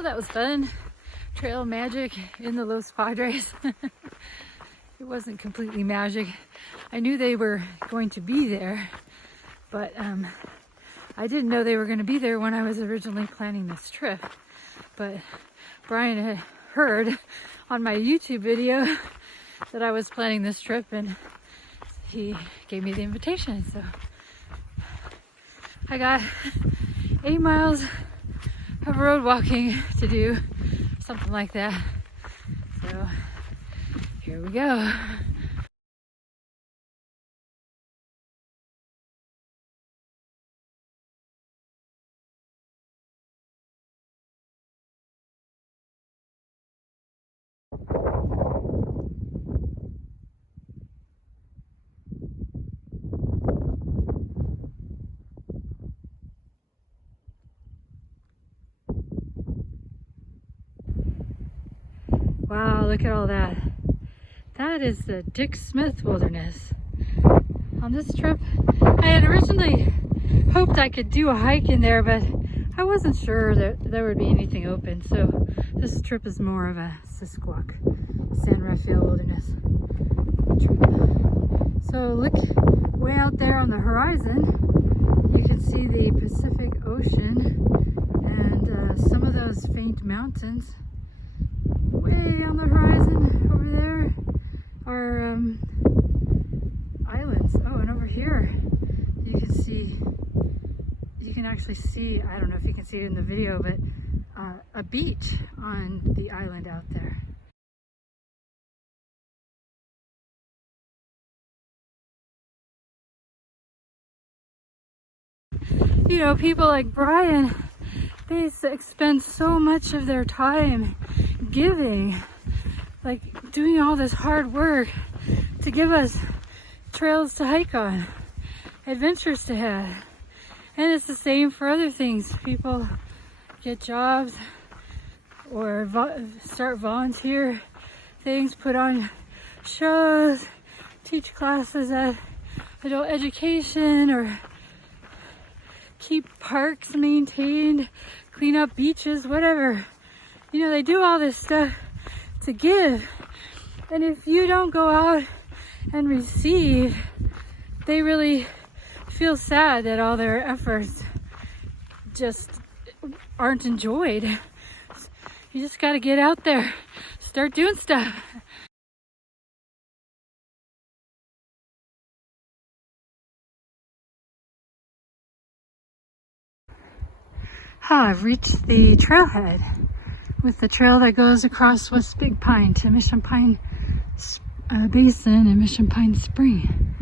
So that was fun. Trail magic in the Los Padres. It wasn't completely magic. I knew they were going to be there, but I didn't know they were going to be there when I was originally planning this trip. But Brian had heard on my YouTube video that I was planning this trip, and he gave me the invitation. So I got 8 miles of road walking to do, something like that. So here we go. Wow, look at all that. That is the Dick Smith Wilderness. On this trip, I had originally hoped I could do a hike in there, but I wasn't sure that there would be anything open. So this trip is more of a Sisquoc, San Rafael Wilderness trip. So look way out there on the horizon. You can see the Pacific Ocean and some of those faint mountains. Way on the horizon over there are islands. Oh, and over here you can see, you can actually see, I don't know if you can see it in the video, but a beach on the island out there. You know, people like Brian, they expend so much of their time giving, like doing all this hard work to give us trails to hike on, adventures to have. And it's the same for other things. People get jobs or start volunteer things, put on shows, teach classes at adult education, or keep parks maintained, clean up beaches, whatever. You know, they do all this stuff to give. And if you don't go out and receive, they really feel sad that all their efforts just aren't enjoyed. You just got to get out there, start doing stuff. I've reached the trailhead with the trail that goes across West Big Pine to Mission Pine Basin and Mission Pine Spring.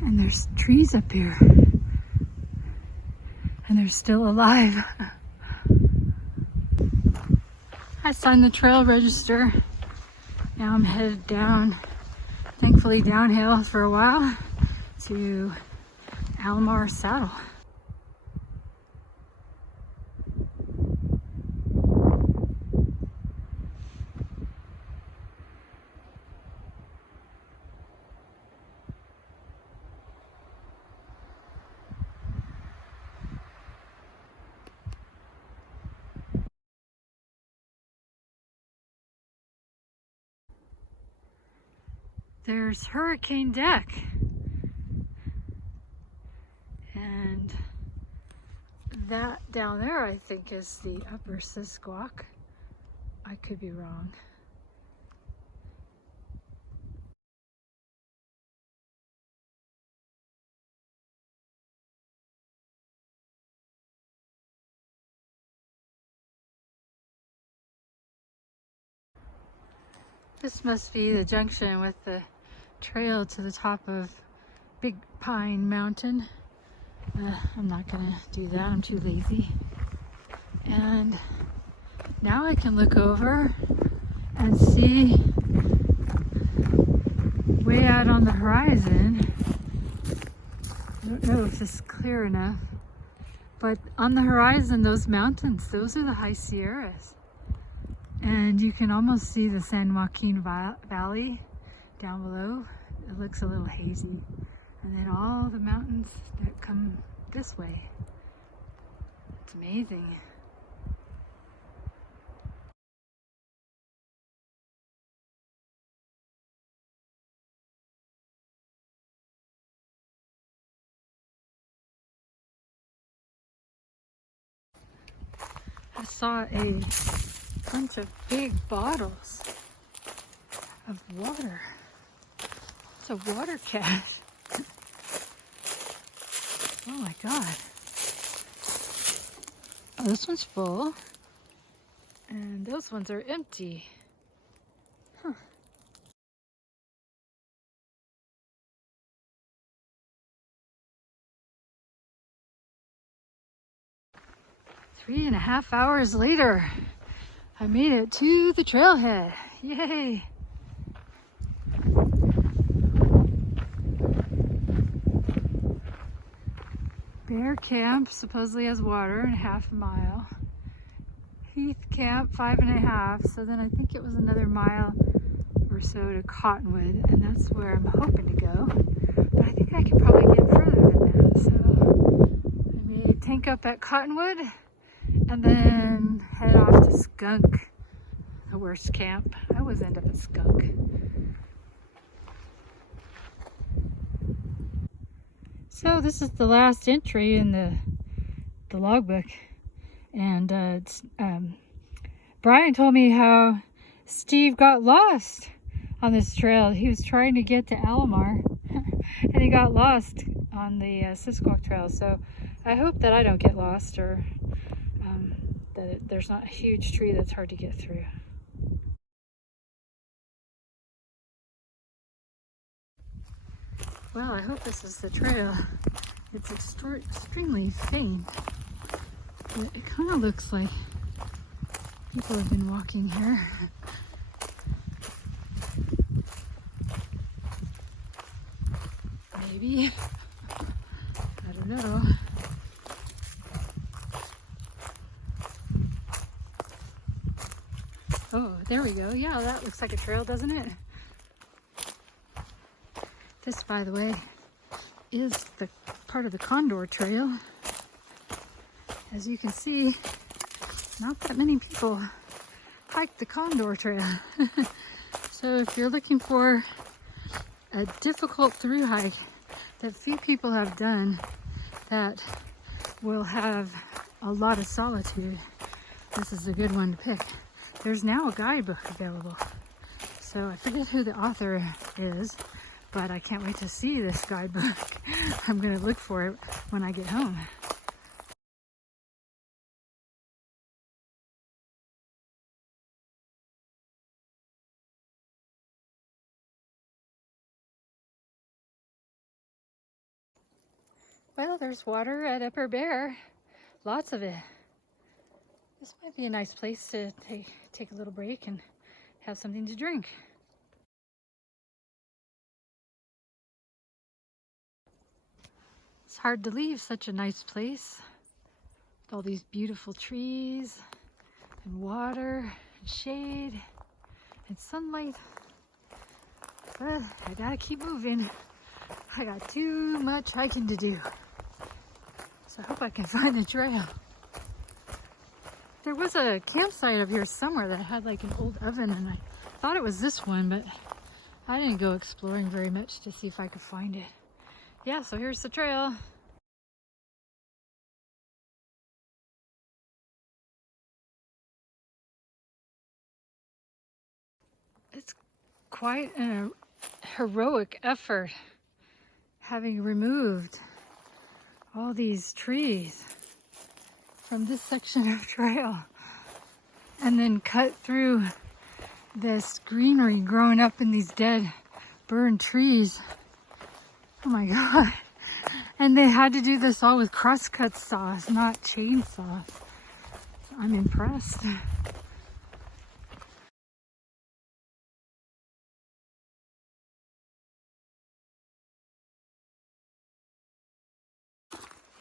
And there's trees up here. And they're still alive. I signed the trail register. Now I'm headed down, thankfully downhill for a while, to Upper Saddle. There's Hurricane Deck, and that down there I think is the Upper Sisquoc. I could be wrong. This must be the junction with the trail to the top of Big Pine Mountain. I'm not gonna do that, I'm too lazy. And now I can look over and see way out on the horizon. I don't know if this is clear enough, but on the horizon, those mountains, those are the High Sierras. And you can almost see the San Joaquin Valley down below. It looks a little hazy. And then all the mountains that come this way. It's amazing. I saw a bunch of big bottles of water. It's a water cache. Oh my God. Oh, this one's full. And those ones are empty. Huh. Three and a half hours later, I made it to the trailhead. Yay! Bear Camp supposedly has water in half a mile. Heath Camp 5.5, so then I think it was another mile or so to Cottonwood, and that's where I'm hoping to go. But I think I can probably get further than that, so I may tank up at Cottonwood and then head off to Skunk, the worst camp. I always end up at Skunk. So this is the last entry in the logbook, and Brian told me how Steve got lost on this trail. He was trying to get to Alomar and he got lost on the Sisquoc trail. So I hope that I don't get lost, or that there's not a huge tree that's hard to get through. Well, I hope this is the trail. It's extremely faint, but it kind of looks like people have been walking here. Maybe. I don't know. Oh, there we go. Yeah, that looks like a trail, doesn't it? This, by the way, is the part of the Condor Trail. As you can see, not that many people hike the Condor Trail. So if you're looking for a difficult through hike that few people have done, that will have a lot of solitude, this is a good one to pick. There's now a guidebook available. So I forget who the author is, but I can't wait to see this guidebook. I'm going to look for it when I get home. Well, there's water at Upper Bear. Lots of it. This might be a nice place to take a little break and have something to drink. It's hard to leave such a nice place with all these beautiful trees and water and shade and sunlight. But I gotta keep moving. I got too much hiking to do. So I hope I can find the trail. There was a campsite up here somewhere that had like an old oven, and I thought it was this one, but I didn't go exploring very much to see if I could find it. Yeah, so here's the trail. It's quite a heroic effort having removed all these trees from this section of trail and then cut through this greenery growing up in these dead burned trees. Oh my God. And they had to do this all with crosscut saws, not chainsaws. So I'm impressed.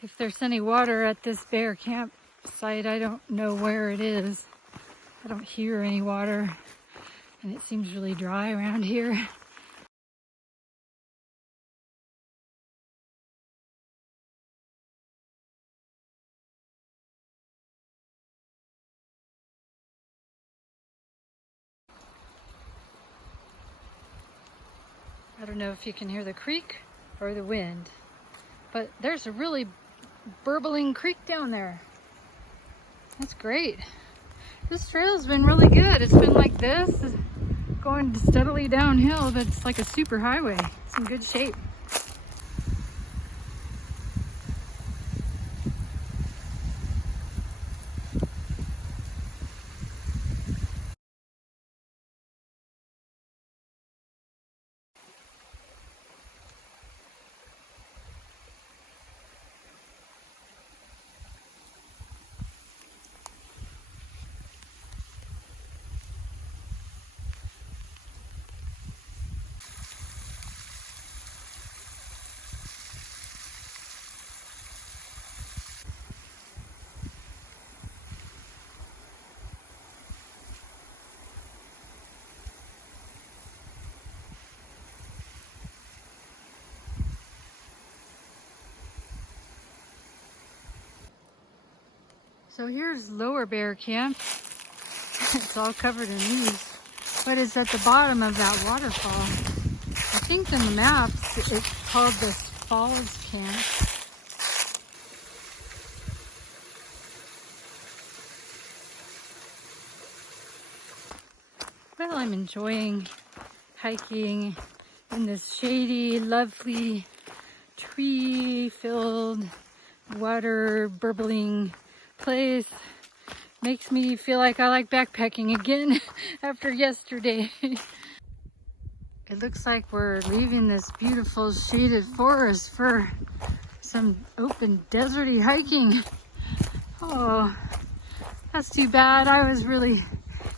If there's any water at this bear campsite, I don't know where it is. I don't hear any water, and it seems really dry around here. I don't know if you can hear the creek or the wind, but there's a really burbling creek down there. That's great. This trail's been really good. It's been like this, going steadily downhill, but it's like a super highway. It's in good shape. So here's Lower Bear Camp. It's all covered in leaves, but it's at the bottom of that waterfall. I think in the maps it's called this Falls Camp. Well, I'm enjoying hiking in this shady, lovely, tree-filled, water burbling place. Makes me feel like I like backpacking again after yesterday. It looks like we're leaving this beautiful shaded forest for some open deserty hiking. Oh, that's too bad. I was really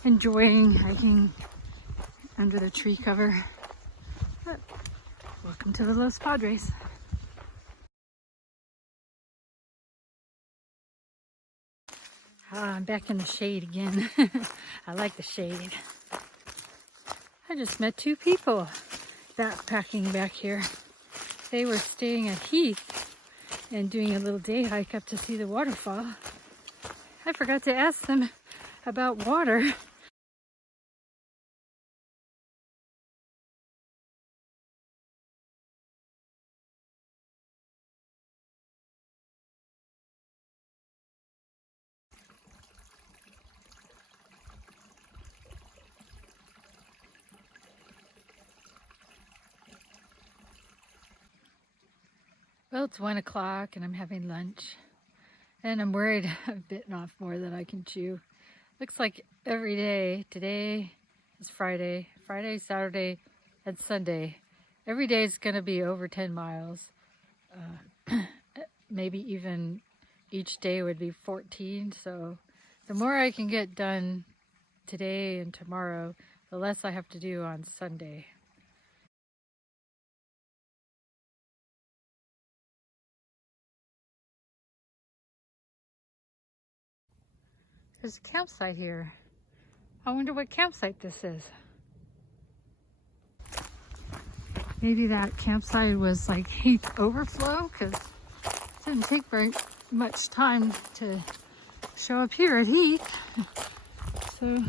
enjoying hiking under the tree cover. But welcome to the Los Padres. I'm back in the shade again. I like the shade. I just met two people backpacking back here. They were staying at Heath and doing a little day hike up to see the waterfall. I forgot to ask them about water. Well, it's 1 o'clock and I'm having lunch. And I'm worried I've bitten off more than I can chew. Looks like every day, today is Friday, Saturday, and Sunday. Every day is going to be over 10 miles. Maybe even each day would be 14. So the more I can get done today and tomorrow, the less I have to do on Sunday. There's a campsite here. I wonder what campsite this is. Maybe that campsite was like Heath overflow, because it didn't take very much time to show up here at Heath. So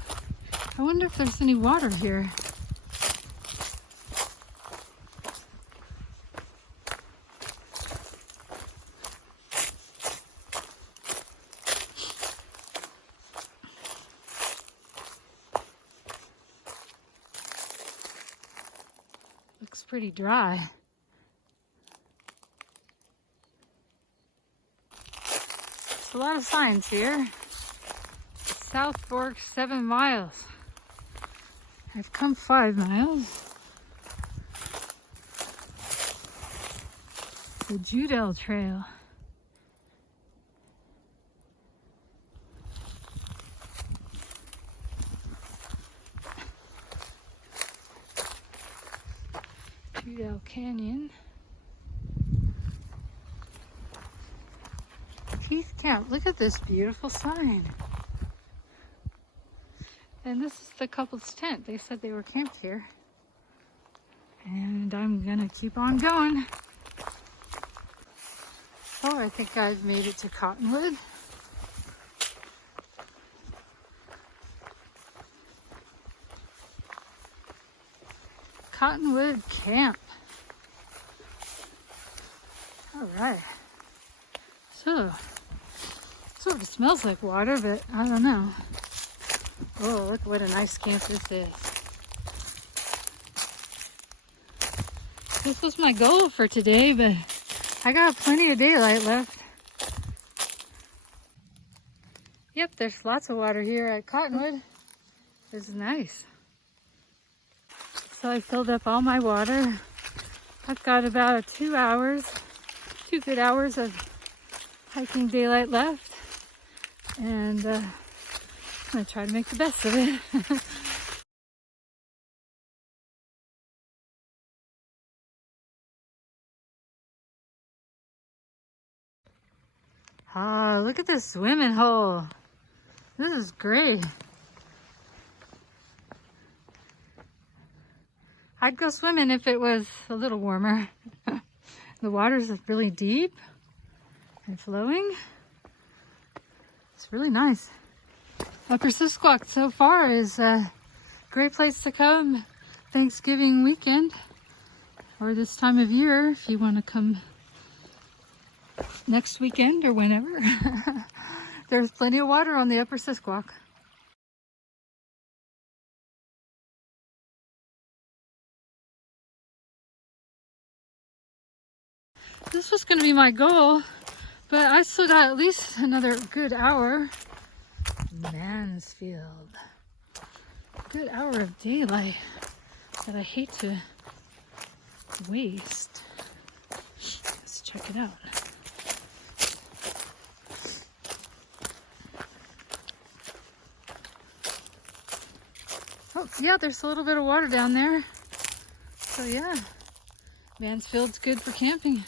I wonder if there's any water here. Looks pretty dry. There's a lot of signs here. South Fork 7 miles. I've come 5 miles. The Judell Trail. Judell Canyon. Heath Camp. Look at this beautiful sign. And this is the couple's tent. They said they were camped here. And I'm gonna keep on going. Oh, I think I've made it to Cottonwood. Cottonwood Camp. All right. So, Sort of smells like water, but I don't know. Oh, look what a nice camp this is. This was my goal for today, but I got plenty of daylight left. Yep, there's lots of water here at Cottonwood. This is nice. So I filled up all my water. I've got about 2 good hours of hiking daylight left. And I'm gonna try to make the best of it. Ah, look at this swimming hole. This is great. I'd go swimming if it was a little warmer. The water's really deep and flowing. It's really nice. Upper Sisquoc so far is a great place to come Thanksgiving weekend or this time of year if you want to come next weekend or whenever. There's plenty of water on the Upper Sisquoc. This was going to be my goal, but I still got at least another good hour. Mansfield. Good hour of daylight that I hate to waste. Let's check it out. Oh, yeah, there's a little bit of water down there. So yeah, Mansfield's good for camping.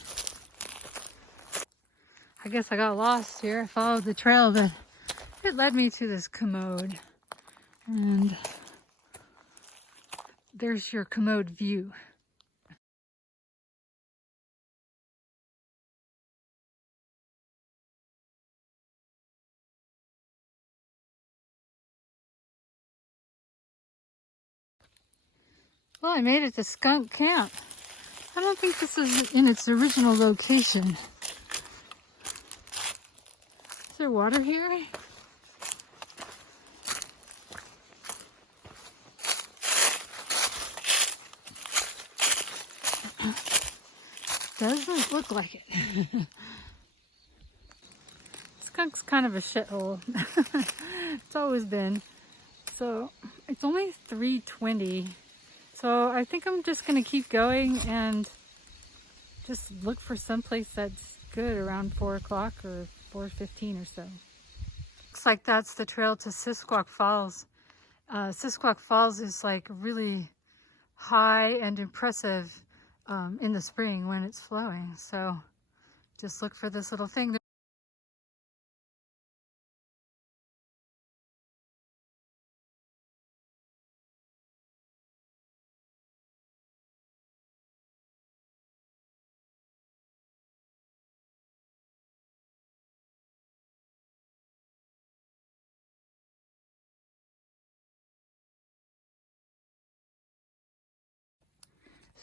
I guess I got lost here. I followed the trail, but it led me to this commode. And there's your commode view. Well, I made it to Skunk Camp. I don't think this is in its original location. Is there water here? Doesn't look like it. Skunk's kind of a shithole. It's always been. So it's only 3:20. So I think I'm just gonna keep going and just look for someplace that's good around 4 o'clock or 4:15 or so. Looks like that's the trail to Sisquoc Falls. Sisquoc Falls is like really high and impressive in the spring when it's flowing. So just look for this little thing.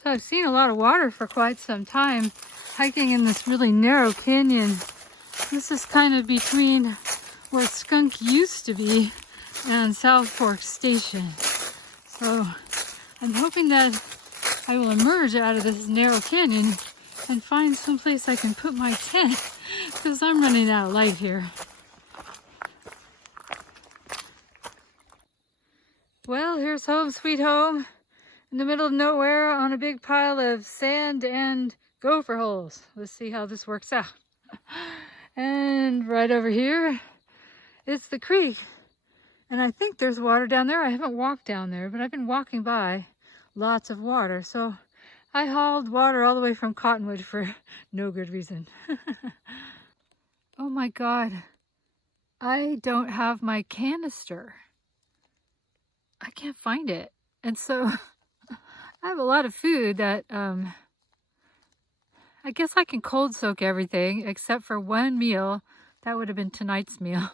So I've seen a lot of water for quite some time, hiking in this really narrow canyon. This is kind of between where Skunk used to be and South Fork Station. So I'm hoping that I will emerge out of this narrow canyon and find some place I can put my tent because I'm running out of light here. Well, here's home sweet home. In the middle of nowhere on a big pile of sand and gopher holes. Let's see how this works out. And right over here, it's the creek. And I think there's water down there. I haven't walked down there, but I've been walking by. Lots of water. So I hauled water all the way from Cottonwood for no good reason. Oh my God. I don't have my canister. I can't find it. And so I have a lot of food that I guess I can cold soak everything except for one meal. That would have been tonight's meal.